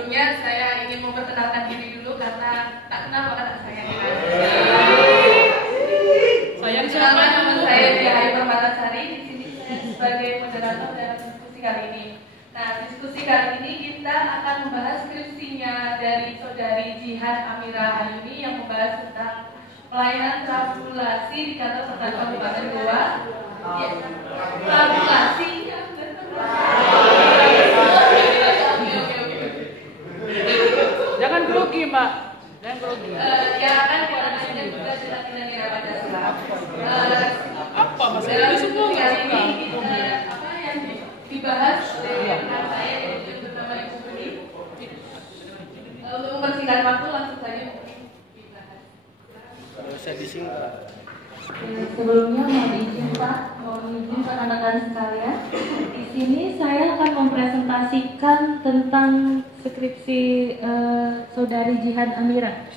Sebelumnya saya ingin memperkenalkan diri dulu karena tak kenal maka tak sayang. Sayang siapa? Nama saya Dia Ayu Permatasari. Di sini saya sebagai moderator dalam diskusi kali ini. Nah, diskusi kali ini kita akan membahas skripsinya dari Saudari Jihan Amira Hayuni yang membahas tentang pelayanan tabulasi di kantor Pertanian Kabupaten Goa. Ya, tabulasi yang Jangan grogi, Mbak. Jangan grogi. yang akan diantaranya juga tindak-tindak di Pancasila. Apa masalah itu semua nggak suka? Apa yang dibahas oleh rekan saya yaitu bersama Ibu Budi. Untuk mempersingkat waktu langsung saja mungkin dibahas. Kalau saya disingkat. Sebelumnya mohon izin Pak, mohon izin rekan-rekan sekalian. Di sini saya akan mempresentasikan tentang skripsi Saudari Jihan Amira.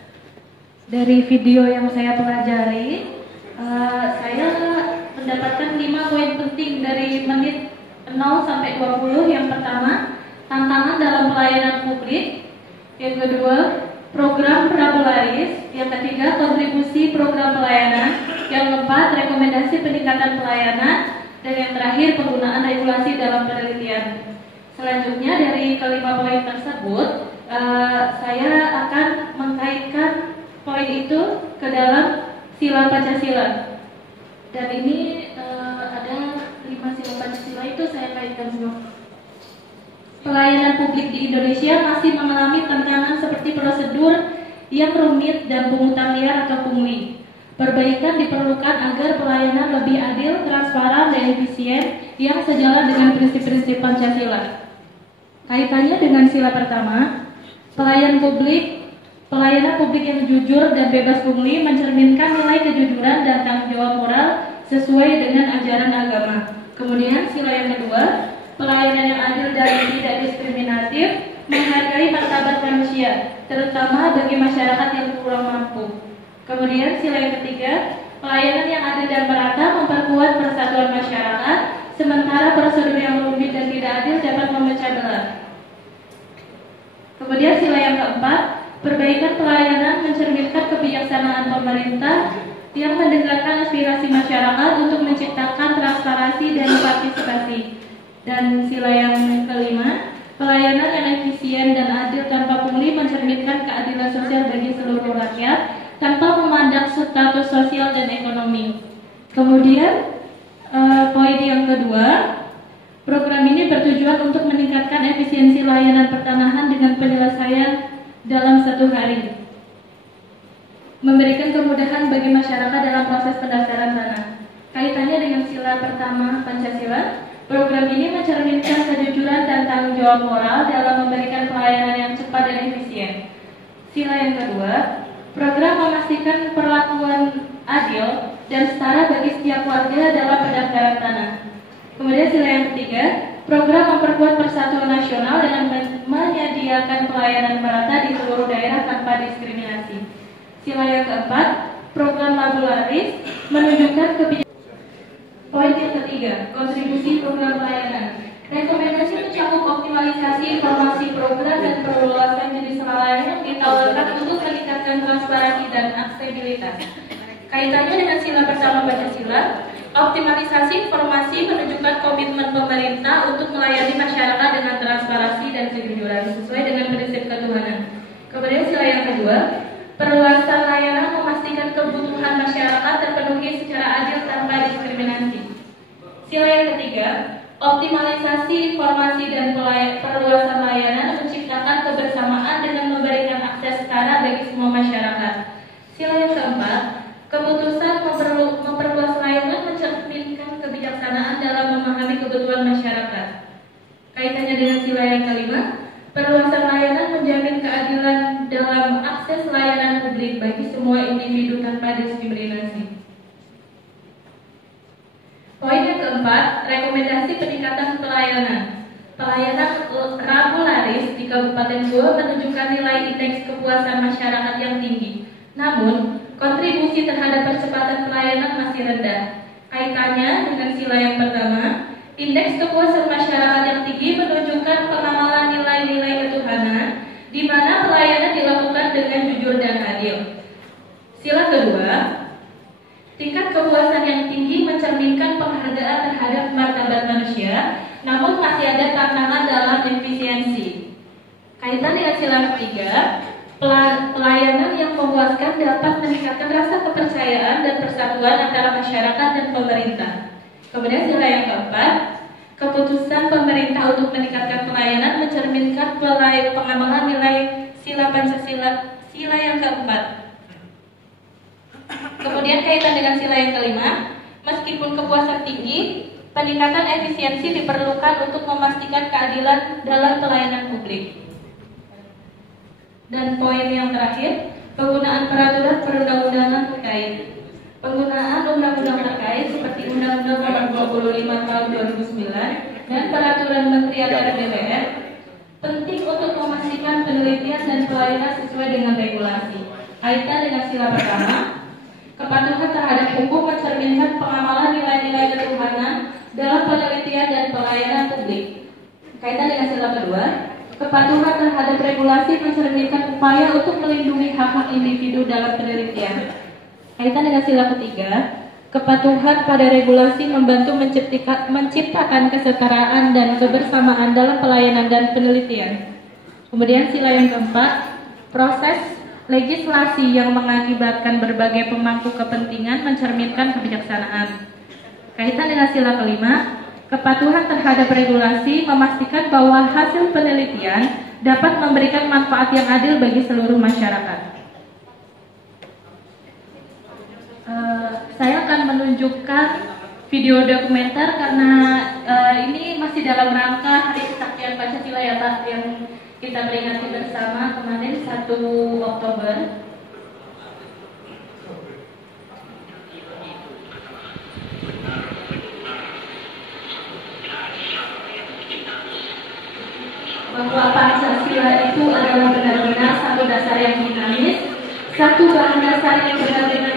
Dari video yang saya pelajari, saya mendapatkan 5 poin penting dari menit 0 sampai 20. Yang pertama, tantangan dalam pelayanan publik. Yang kedua, program Prabularis. Yang ketiga, kontribusi program pelayanan. Yang keempat, rekomendasi peningkatan pelayanan. Dan yang terakhir, penggunaan regulasi dalam penelitian. Selanjutnya dari kelima poin tersebut, saya akan mengkaitkan poin itu ke dalam sila Pancasila. Dan ini ada 5 sila Pancasila itu saya kaitkan semua. Pelayanan publik di Indonesia masih mengalami tantangan seperti prosedur yang rumit dan pungutan liar atau pungli. Perbaikan diperlukan agar pelayanan lebih adil, transparan, dan efisien yang sejalan dengan prinsip-prinsip Pancasila. Kaitannya dengan sila pertama, pelayanan publik yang jujur dan bebas pungli mencerminkan nilai kejujuran dan tanggung jawab moral sesuai dengan ajaran agama. Kemudian sila yang kedua, pelayanan yang adil dan tidak diskriminatif, menghargai martabat manusia, terutama bagi masyarakat yang kurang mampu. Kemudian sila yang ketiga, pelayanan yang adil dan merata memperkuat persatuan masyarakat, sementara prosedur yang rumit dan tidak adil dapat memecah belah. Kemudian sila yang keempat, perbaikan pelayanan mencerminkan kebijaksanaan pemerintah yang mendengarkan aspirasi masyarakat untuk menciptakan transparansi dan partisipasi. Dan sila yang kelima, pelayanan yang efisien dan adil tanpa pungli mencerminkan keadilan sosial bagi seluruh rakyat tanpa memandang status sosial dan ekonomi. Kemudian poin yang kedua, program ini bertujuan untuk meningkatkan efisiensi layanan pertanahan dengan penyelesaian dalam 1 hari, memberikan kemudahan bagi masyarakat dalam proses pendaftaran tanah. Kaitannya dengan sila pertama Pancasila, program ini mencerminkan kejujuran dan tanggung jawab moral dalam memberikan pelayanan yang cepat dan efisien. Sila yang kedua, program memastikan perlakuan adil dan setara bagi setiap warga dalam pendaftaran tanah. Kemudian sila yang ketiga, program memperkuat persatuan nasional dengan menyediakan pelayanan merata di seluruh daerah tanpa diskriminasi. Sila yang keempat, program Labularis menunjukkan kebijakan. Poin yang ketiga, kontribusi program pelayanan. Rekomendasi mencakup optimalisasi informasi program dan perluasan jenis layanan yang ditawarkan untuk meningkatkan transparansi dan aksesibilitas. Kaitannya dengan sila pertama Pancasila, optimalisasi informasi menunjukkan komitmen pemerintah untuk melayani masyarakat dengan transparansi dan kejujuran sesuai dengan prinsip ketuhanan. Kemudian sila yang kedua, perluasan layanan memastikan kebutuhan masyarakat terpenuhi secara adil tanpa diskriminasi. Sila yang ketiga, optimalisasi informasi dan perluasan layanan menciptakan kebersamaan dengan memberikan akses setara bagi semua masyarakat. Sila yang keempat, keputusan memperluas layanan mencerminkan kebijaksanaan dalam memahami kebutuhan masyarakat. Kaitannya dengan sila yang kelima, perluasan layanan menjamin keadilan dalam akses layanan publik bagi semua individu tanpa diskriminasi. Poin yang keempat, rekomendasi peningkatan pelayanan. Pelayanan Labularis di Kabupaten Goa menunjukkan nilai indeks kepuasan masyarakat yang tinggi. Namun, kontribusi terhadap percepatan pelayanan masih rendah. Kaitannya dengan sila yang pertama, indeks kepuasan masyarakat yang tinggi menunjukkan pengenalan nilai-nilai ketuhanan mencerminkan penghargaan terhadap martabat manusia, namun masih ada tantangan dalam efisiensi. Kaitan dengan sila ketiga, pelayanan yang memuaskan dapat meningkatkan rasa kepercayaan dan persatuan antara masyarakat dan pemerintah. Kemudian sila yang keempat, keputusan pemerintah untuk meningkatkan pelayanan mencerminkan pengembangan nilai sila Pancasila, sila yang keempat. Kemudian kaitan dengan sila yang kelima, meskipun kepuasan tinggi, peningkatan efisiensi diperlukan untuk memastikan keadilan dalam pelayanan publik. Dan poin yang terakhir, penggunaan peraturan perundang-undangan terkait. Penggunaan undang-undang terkait seperti Undang-Undang Nomor 25 Tahun 2009 dan Peraturan Menteri Anggaran DPR penting untuk memastikan penelitian dan pelayanan sesuai dengan regulasi. Kaitan dengan sila pertama, kepatuhan terhadap hukum mencerminkan pengamalan nilai-nilai ketuhanan dalam penelitian dan pelayanan publik. Kaitan dengan sila kedua, kepatuhan terhadap regulasi mencerminkan upaya untuk melindungi hak-hak individu dalam penelitian. Kaitan dengan sila ketiga, kepatuhan pada regulasi membantu menciptakan kesetaraan dan kebersamaan dalam pelayanan dan penelitian. Kemudian sila yang keempat, proses legislasi yang mengakibatkan berbagai pemangku kepentingan mencerminkan kebijaksanaan. Kaitan dengan sila kelima, kepatuhan terhadap regulasi memastikan bahwa hasil penelitian dapat memberikan manfaat yang adil bagi seluruh masyarakat. Saya akan menunjukkan video dokumenter karena ini masih dalam rangka Hari Kesaktian Pancasila ya Pak, yang kita peringati bersama kemarin 1 Oktober. Bahwa Pancasila itu adalah benar-benar satu dasar yang dinamis, satu bahan dasar yang benar-benar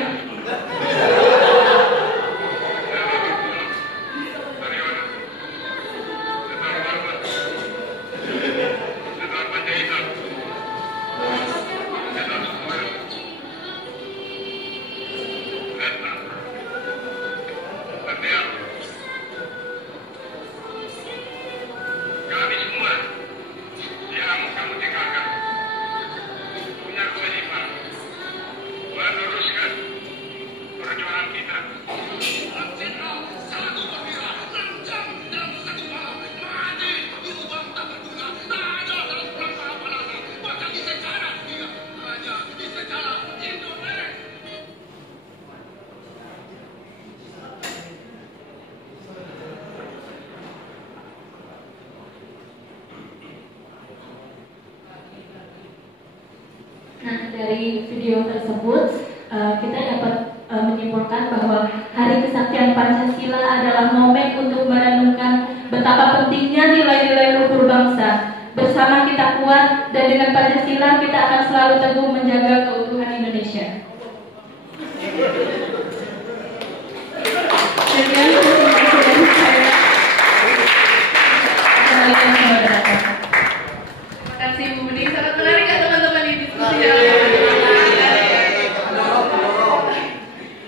dari video tersebut kita dapat menyimpulkan bahwa Hari Kesaktian Pancasila adalah momen untuk merenungkan betapa pentingnya nilai-nilai luhur bangsa. Bersama kita kuat dan dengan Pancasila kita akan selalu teguh menjaga keutuhan Indonesia. Sekian presentasi dari saya. Terima kasih Bu Budi. Sangat menarik ya teman-teman di diskusi.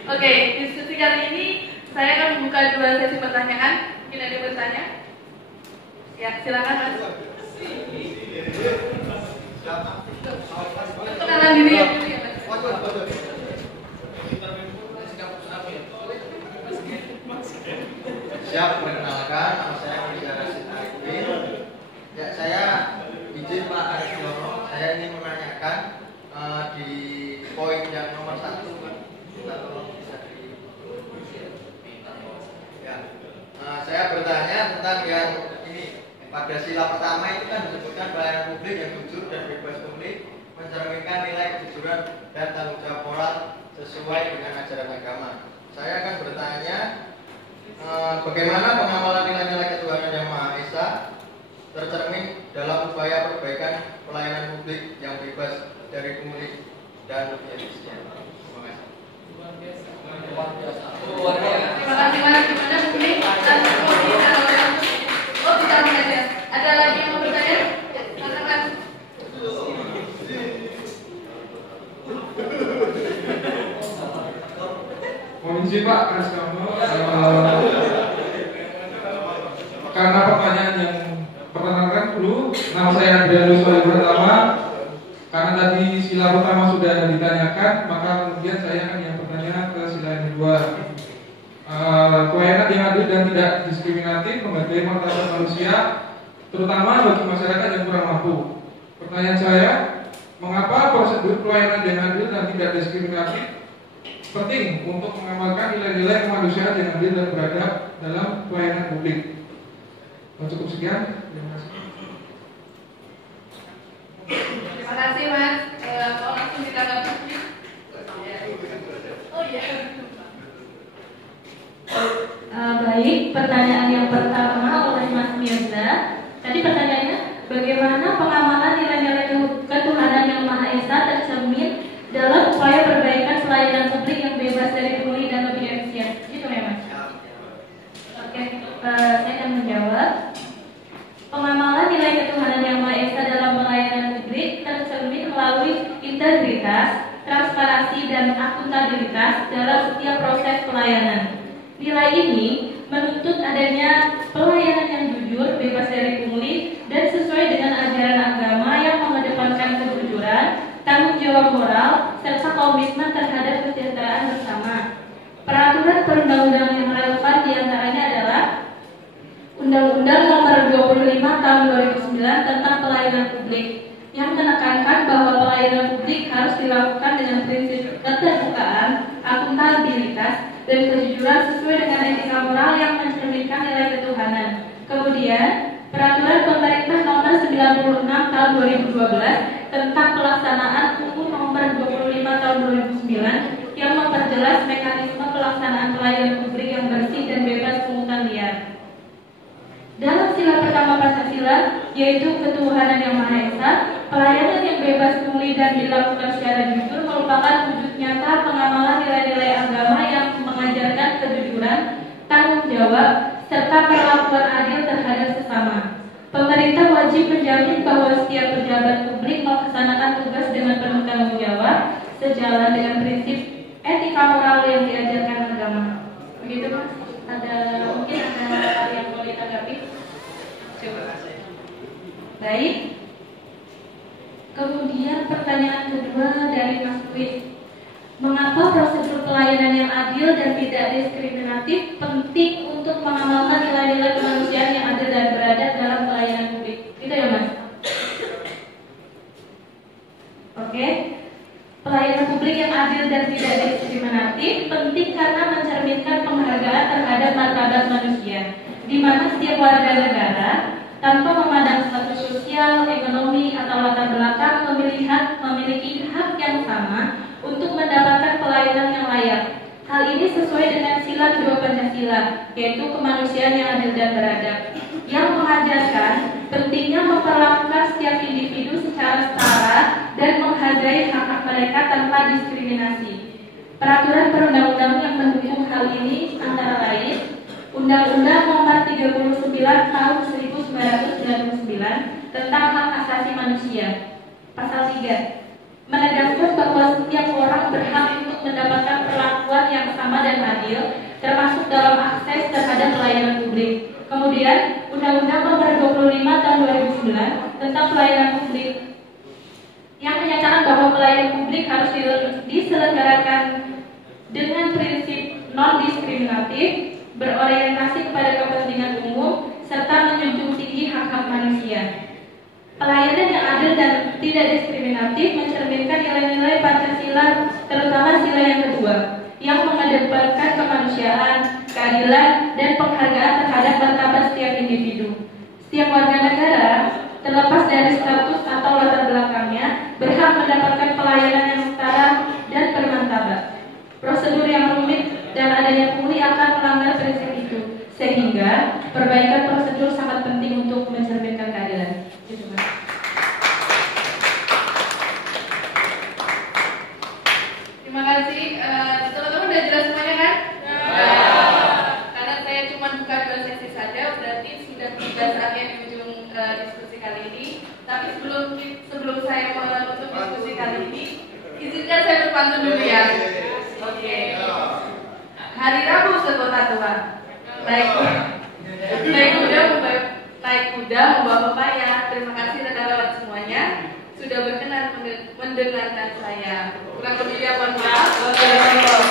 Oke, diskusi kali ini saya akan membuka 2 sesi pertanyaan. Mungkin ada yang bertanya? Ya, silakan Mas. Perkenalan diri ya dulu ya Mas. Siap, perkenalkan, nama saya Mulia Rasid Arifin. Ya, saya izin Pak Arifin, saya ingin menanyakan di poin yang nomor 1, kita tolong bisa ya. Saya bertanya tentang yang ini. Pada sila pertama itu kan disebutkan pelayanan publik yang jujur dan bebas pungli mencerminkan nilai kejujuran dan tanggung jawab moral sesuai dengan ajaran agama. Saya akan bertanya bagaimana pengamalan nilai-nilai ketuhanan yang Maha Esa tercermin dalam upaya perbaikan pelayanan publik yang bebas dari pungli dan efisien. Terima kasih. Terima kasih Mas. Gimana Bu Budi? Oh, kita aja. Ada lagi yang mau bertanya? Ya, silakan. Mohon izin Pak, Mas Kamu. tadi sila pertama sudah ditanyakan, maka kemudian saya akan yang pertanyaan ke sila yang kedua. Pelayanan yang adil dan tidak diskriminatif menghargai martabat manusia, terutama bagi masyarakat yang kurang mampu. Pertanyaan saya, mengapa prosedur pelayanan yang adil dan tidak diskriminatif penting untuk mengamalkan nilai-nilai kemanusiaan yang adil dan beradab dalam pelayanan publik? Cukup sekian. Terima kasih. Terima kasih Mas. Mau langsung ditanggapi? Oh iya. Baik, pertanyaan yang pertama oleh Mas Mirza. Tadi pertanyaannya, bagaimana pengamalan nilai-nilai ketuhanan yang Maha Esa tercermin dalam upaya perbaikan pelayanan publik yang bebas dari pungli dan lebih efisien? Gitu ya Mas? Oke, saya akan menjawab. Pengamalan nilai ketuhanan yang Maha Esa dalam pelayanan publik tercermin melalui integritas, transparansi, dan akuntabilitas dalam setiap proses pelayanan. Nilai ini menuntut adanya pelayanan yang jujur, bebas dari pungli, dan sesuai dengan ajaran agama yang mengedepankan kejujuran, tanggung jawab moral, serta komitmen terhadap kesejahteraan bersama. Peraturan perundang-undangan yang relevan diantaranya adalah Undang-Undang Nomor 25 Tahun 2009 tentang Pelayanan Publik yang menekankan bahwa pelayanan publik harus dilakukan dengan prinsip keterbukaan, akuntabilitas, dan kejujuran sesuai dengan etika moral yang mencerminkan nilai ketuhanan. Kemudian, Peraturan Pemerintah Nomor 96 Tahun 2012 tentang pelaksanaan UU Nomor 25 Tahun 2009 yang memperjelas mekanisme pelaksanaan pelayanan publik yang bersih dan bebas pungutan liar. Dalam sila pertama Pancasila, yaitu ketuhanan yang Maha Esa, pelayanan yang bebas pungli dan dilakukan secara jujur merupakan wujud nyata pengamalan nilai-nilai agama yang mengajarkan kejujuran, tanggung jawab, serta perlakuan adil terhadap sesama. Pemerintah wajib menjamin bahwa setiap pejabat publik melaksanakan tugas dengan penuh tanggung jawab, sejalan dengan prinsip etika moral yang diajarkan agama. Begitu Mas? Mungkin ada yang mau ditanggapi? Coba. Baik. Kemudian pertanyaan kedua dari Mas Luis. Mengapa prosedur pelayanan yang adil dan tidak diskriminatif penting untuk mengamalkan nilai-nilai kemanusiaan yang adil dan beradab dalam pelayanan publik? Gitu ya Mas? Oke. Pelayanan publik yang adil dan tidak diskriminatif penting karena mencerminkan penghargaan terhadap martabat manusia, di mana setiap warga negara tanpa memandang status sosial, ekonomi, atau latar belakang memiliki hak yang sama untuk mendapatkan pelayanan yang layak. Hal ini sesuai dengan sila kedua Pancasila, yaitu kemanusiaan yang adil dan beradab, yang mengajarkan pentingnya memperlakukan setiap individu secara setara dan menghargai hak-hak mereka tanpa diskriminasi. Peraturan perundang-undangan yang mendukung hal ini antara lain Undang-Undang Nomor 39 Tahun 1999 tentang Hak Asasi Manusia, Pasal 3, menegaskan bahwa setiap orang berhak untuk mendapatkan perlakuan yang sama dan adil, termasuk dalam akses terhadap pelayanan publik. Kemudian, Undang-Undang Nomor 25 Tahun 2009 tentang Pelayanan Publik yang menyatakan bahwa pelayanan publik harus diselenggarakan dengan prinsip non-diskriminatif, berorientasi kepada kepentingan umum, serta menjunjung tinggi hak-hak manusia. Pelayanan yang adil dan tidak diskriminatif mencerminkan nilai-nilai Pancasila, terutama sila yang kedua, yang mengedepankan kemanusiaan, keadilan, dan penghargaan terhadap martabat setiap individu. Setiap warga negara, terlepas dari status atau latar belakangnya, berhak mendapatkan pelayanan yang setara dan bermartabat. Prosedur yang rumit dan adanya pungli akan melanggar prinsip itu, sehingga perbaikan prosedur sangat penting untuk mencerminkan keadilan. Gitu, Mas. Terima kasih. Teman-teman udah jelas semuanya kan? Karena saya cuma buka 2 sesi saja, berarti sudah 3 saatnya di ujung diskusi kali ini. Tapi sebelum saya menutup diskusi kali ini, izinkan saya berpantun dulu ya. Oke. Hari Rabu sekota tua. Naik kuda membawa pepaya. Terima kasih rekan-rekan semuanya sudah berkenan mendengarkan saya. Kurang lebihnya mohon maaf.